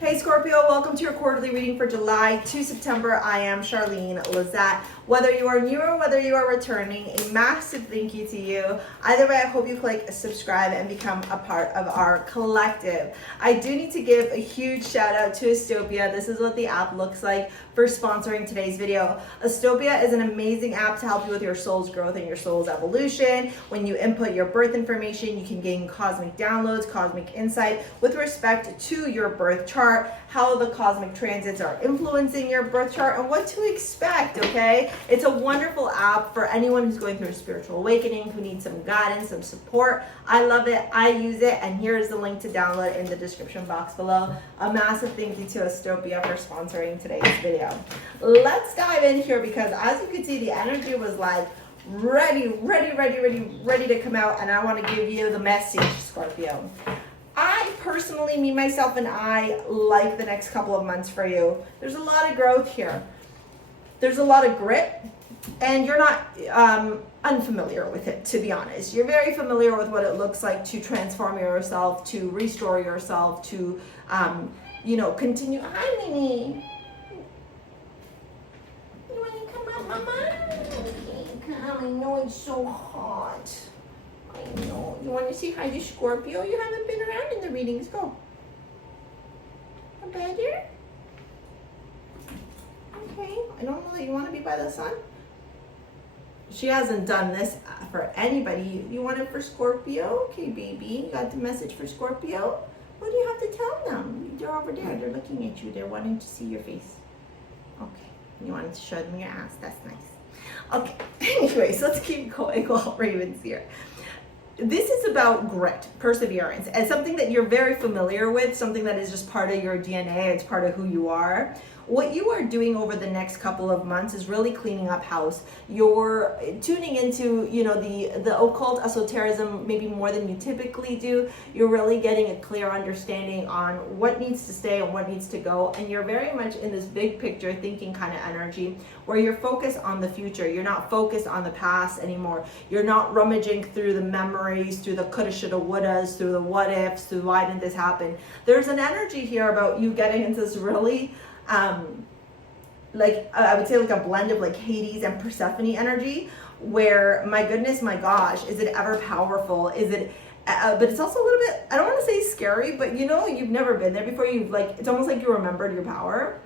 Hey Scorpio, welcome to your quarterly reading for July to September. I am Charlene Lizette. Whether you are new or whether you are returning, a massive thank you to you. Either way, I hope you click subscribe and become a part of our collective. I do need to give a huge shout out to Astopia. This is what the app looks like for sponsoring today's video. Astopia is an amazing app to help you with your soul's growth and your soul's evolution. When you input your birth information, you can gain cosmic downloads, cosmic insight with respect to your birth chart, how the cosmic transits are influencing your birth chart, and what to expect, okay? It's a wonderful app for anyone who's going through a spiritual awakening, who needs some guidance, some support. I love it. I use it, and here is the link to download in the description box below. A massive thank you to Astopia for sponsoring today's video. Let's dive in here because as you can see, the energy was like ready to come out, and I want to give you the message, Scorpio. I personally, me, myself, and I like the next couple of months for you. There's a lot of growth here. There's a lot of grit, and you're not unfamiliar with it, to be honest. You're very familiar with what it looks like to transform yourself, to restore yourself, to, continue. Hi, Mimi. You want to come up, Mama? Okay, come. I know it's so hot. I know. You want to say hi to Scorpio? You haven't been around in the readings. Go. Better? Okay. I don't know that you want to be by the sun. She hasn't done this for anybody. You want it for Scorpio? Okay, baby. You got the message for Scorpio? What do you have to tell them? They're over there. They're looking at you. They're wanting to see your face. Okay. You wanted to show them your ass. That's nice. Okay. Anyways, let's keep going while Raven's here. This is about grit, perseverance, and something that you're very familiar with, something that is just part of your DNA, it's part of who you are. What you are doing over the next couple of months is really cleaning up house. You're tuning into, the occult esotericism maybe more than you typically do. You're really getting a clear understanding on what needs to stay and what needs to go. And you're very much in this big picture thinking kind of energy where you're focused on the future. You're not focused on the past anymore. You're not rummaging through the memories, through the coulda, shoulda, wouldas, through the what ifs, through why didn't this happen. There's an energy here about you getting into this really I would say like a blend of like Hades and Persephone energy where, my goodness, my gosh, is it ever powerful? Is it, but it's also a little bit, I don't want to say scary, but you've never been there before. It's almost like you remembered your power.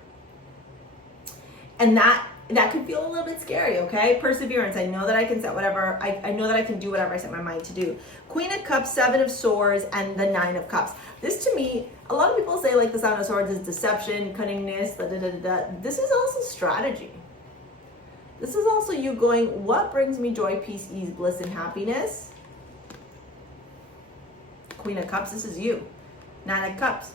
And that could feel a little bit scary, okay? Perseverance. I know that I can set whatever, I know that I can do whatever I set my mind to do. Queen of Cups, Seven of Swords, and the Nine of Cups. This to me, a lot of people say like the Seven of Swords is deception, cunningness, This is also strategy. This is also you going, what brings me joy, peace, ease, bliss, and happiness? Queen of Cups, this is you. Nine of Cups,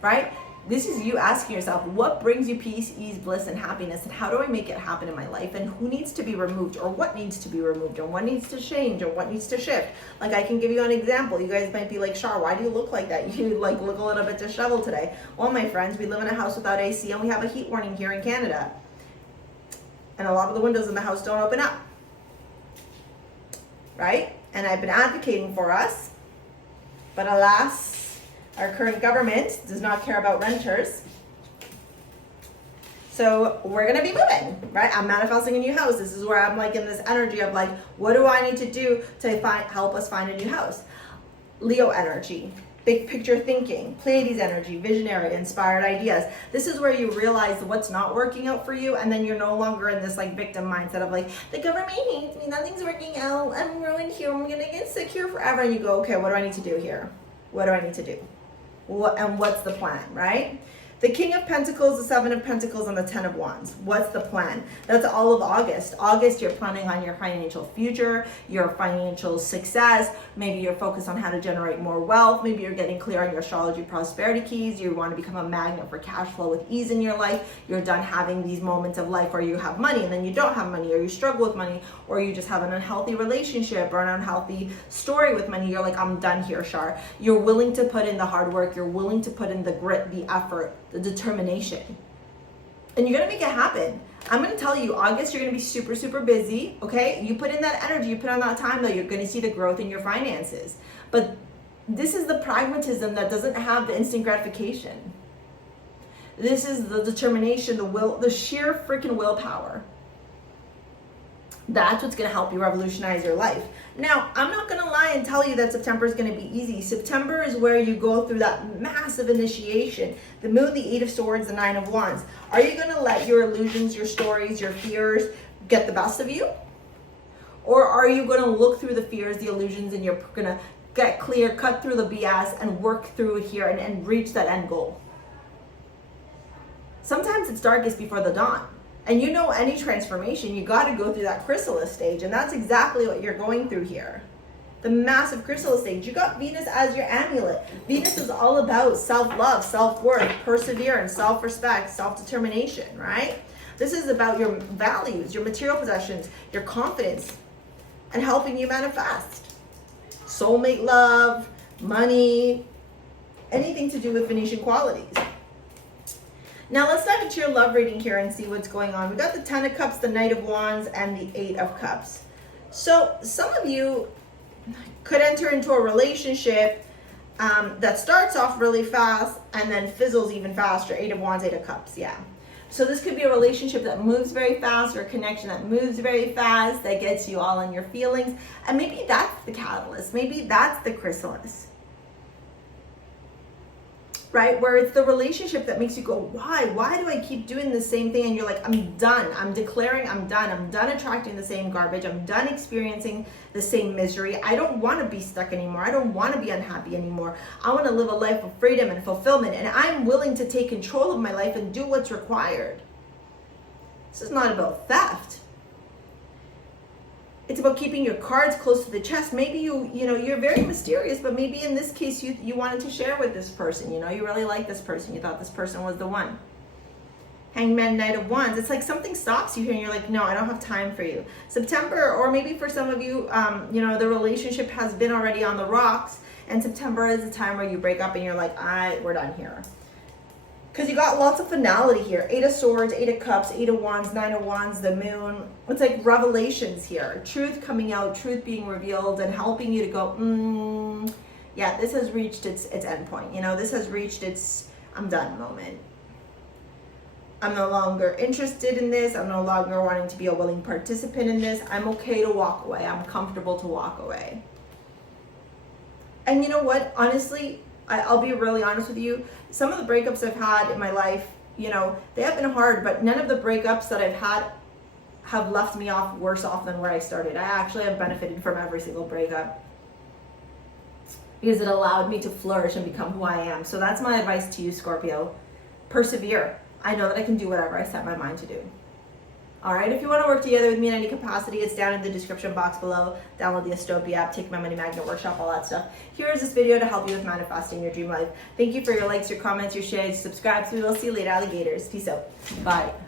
right? This is you asking yourself, what brings you peace, ease, bliss, and happiness, and how do I make it happen in my life, and who needs to be removed, or what needs to be removed, or what needs to change, or what needs to shift? Like, I can give you an example. You guys might be like, Char, why do you look like that? You look a little bit disheveled today. Well, my friends, we live in a house without AC, and we have a heat warning here in Canada. And a lot of the windows in the house don't open up. Right? And I've been advocating for us, but alas, our current government does not care about renters. So we're going to be moving, right? I'm manifesting a new house. This is where I'm like in this energy of like, what do I need to do to help us find a new house? Leo energy, big picture thinking, Pleiades energy, visionary, inspired ideas. This is where you realize what's not working out for you, and then you're no longer in this like victim mindset of like, the government hates me, nothing's working out, I'm ruined here, I'm going to get sick here forever. And you go, okay, what do I need to do here? What do I need to do? And what's the plan, right? The King of Pentacles, the Seven of Pentacles, and the Ten of Wands. What's the plan? That's all of August. August, you're planning on your financial future, your financial success. Maybe you're focused on how to generate more wealth. Maybe you're getting clear on your astrology prosperity keys. You want to become a magnet for cash flow with ease in your life. You're done having these moments of life where you have money and then you don't have money, or you struggle with money, or you just have an unhealthy relationship or an unhealthy story with money. You're like, I'm done here, Char. You're willing to put in the hard work. You're willing to put in the grit, the effort, the determination, and you're gonna make it happen. I'm gonna tell you, August, you're gonna be super, super busy, okay? You put in that energy, you put on that time, though, you're gonna see the growth in your finances. But this is the pragmatism that doesn't have the instant gratification. This is the determination, the will, the sheer freaking willpower. That's what's going to help you revolutionize your life. Now, I'm not going to lie and tell you that September is going to be easy. September is where you go through that massive initiation. The Moon, the Eight of Swords, the Nine of Wands. Are you going to let your illusions, your stories, your fears get the best of you? Or are you going to look through the fears, the illusions, and you're going to get clear, cut through the BS, and work through it here and reach that end goal? Sometimes it's darkest before the dawn. And you know, any transformation, you got to go through that chrysalis stage. And that's exactly what you're going through here. The massive chrysalis stage. You got Venus as your amulet. Venus is all about self-love, self-worth, perseverance, self-respect, self-determination, right? This is about your values, your material possessions, your confidence, and helping you manifest. Soulmate love, money, anything to do with Venetian qualities. Now let's dive into your love reading here and see what's going on. We got the Ten of Cups, the Knight of Wands, and the Eight of Cups. So some of you could enter into a relationship that starts off really fast and then fizzles even faster. Eight of Wands, Eight of Cups, yeah. So this could be a relationship that moves very fast, or a connection that moves very fast, that gets you all in your feelings. And maybe that's the catalyst. Maybe that's the chrysalis. Right? Where it's the relationship that makes you go, why? Why do I keep doing the same thing? And you're like, I'm done. I'm declaring I'm done. I'm done attracting the same garbage. I'm done experiencing the same misery. I don't want to be stuck anymore. I don't want to be unhappy anymore. I want to live a life of freedom and fulfillment. And I'm willing to take control of my life and do what's required. This is not about theft. It's about keeping your cards close to the chest. Maybe you're very mysterious, but maybe in this case you wanted to share with this person. You know, you really like this person. You thought this person was the one. Hangman, Knight of Wands. It's like something stops you here and you're like, no, I don't have time for you. September, or maybe for some of you, the relationship has been already on the rocks, and September is the time where you break up and you're like, we're done here. Because you got lots of finality here. Eight of Swords, Eight of Cups, Eight of Wands, Nine of Wands, the Moon. It's like revelations here. Truth coming out, truth being revealed, and helping you to go, yeah, this has reached its end point. You know, this has reached its I'm done moment. I'm no longer interested in this. I'm no longer wanting to be a willing participant in this. I'm okay to walk away. I'm comfortable to walk away. And you know what? Honestly, I'll be really honest with you. Some of the breakups I've had in my life, they have been hard, but none of the breakups that I've had have left me worse off than where I started. I actually have benefited from every single breakup because it allowed me to flourish and become who I am. So that's my advice to you, Scorpio. Persevere. I know that I can do whatever I set my mind to do. All right, if you want to work together with me in any capacity, it's down in the description box below. Download the SCORPIO app, take my money magnet workshop, all that stuff. Here is this video to help you with manifesting your dream life. Thank you for your likes, your comments, your shares, subscribe. So we will see you later, alligators. Peace out. Bye.